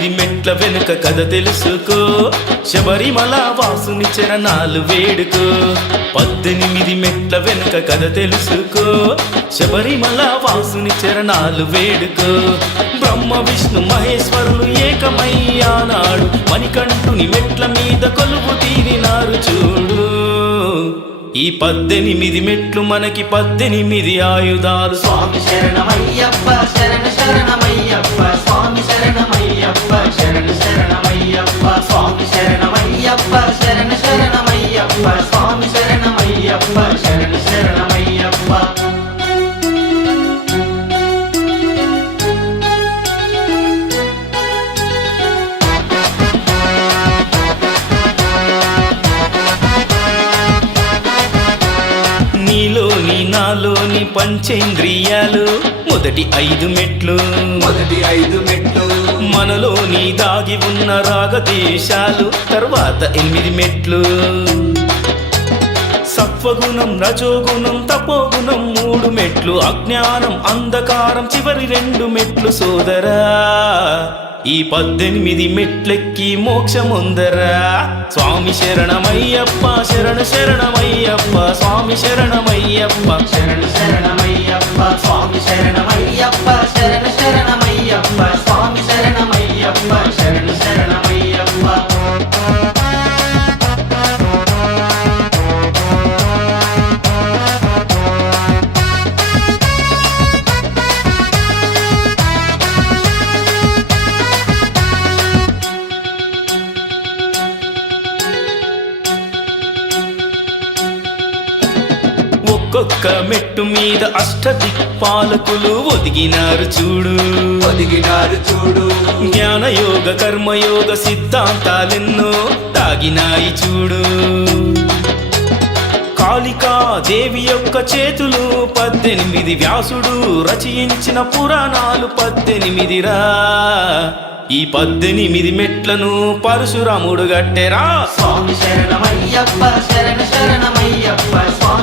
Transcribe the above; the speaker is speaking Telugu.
పద్దెనిమిది మెట్ల వెనుక కథ తెలుసుకో, శబరిమల వాసుని చరణాలు వేడుకో. 18 మెట్ల వెనుక కథ తెలుసుకో, శబరిమల వాసుని చరణాలు వేడుకో. బ్రహ్మ విష్ణు మహేశ్వరులు ఏకమయ్యానాడు, మణికంఠుని మెట్ల మీద కొలువు తీరినారు చూడు. ఈ 18 మెట్లు మనకి 18 ఆయుధాలు. స్వామి శరణమయ్యప్ప శరణ శరణమయ్యప్ప స్వామి శరణమయ్యప్ప శరణ శరణమయ్యప్ప స్వామి శరణమయ్యప్ప శరణ శరణమయ్యప్ప స్వామి శరణమయ్యప్ప శరణ శరణమయ్యప్ప. నీలోని నాలోని పంచేంద్రియాలు మొదటి 5 మెట్లు, మొదటి 5 మెట్లు మనలోని దాగి ఉన్న రాగదేశాలు తర్వాత 8 మెట్లు. సత్వగుణం రజోగుణం తపోగుణం 3 మెట్లు, అజ్ఞానం అంధకారం చివరి 2 మెట్లు సోదరా. ఈ 18 మెట్లెక్కి మోక్షముందరా. స్వామి శరణమయ్యప్ప శరణ శరణమయ్యప్ప స్వామి శరణమయ్యప్ప శరణ శరణమయ్యప్ప స్వామి శరణమయ్యప్ప శరణ శరణమయ్యప్ప స్వామి శరణమయ్యప్ప శరణ శరణమయ్యప్ప. ఒక్కొక్క మెట్టు మీద అష్టదిక్పాలకులు ఒదిగినారు చూడు, ఒదిగినారు చూడు. జ్ఞానయోగ కర్మయోగ సిద్ధాంతాలెన్నో తాగినాయి చూడు. కాళికా దేవి యొక్క చేతులు 18, వ్యాసుడు రచయించిన పురాణాలు 18 రా. ఈ 18 మెట్లను పరశురాముడు గట్టెరా. స్వామి శరణమయ్యప్ప శరణ శరణమయ్యప్ప స్వామి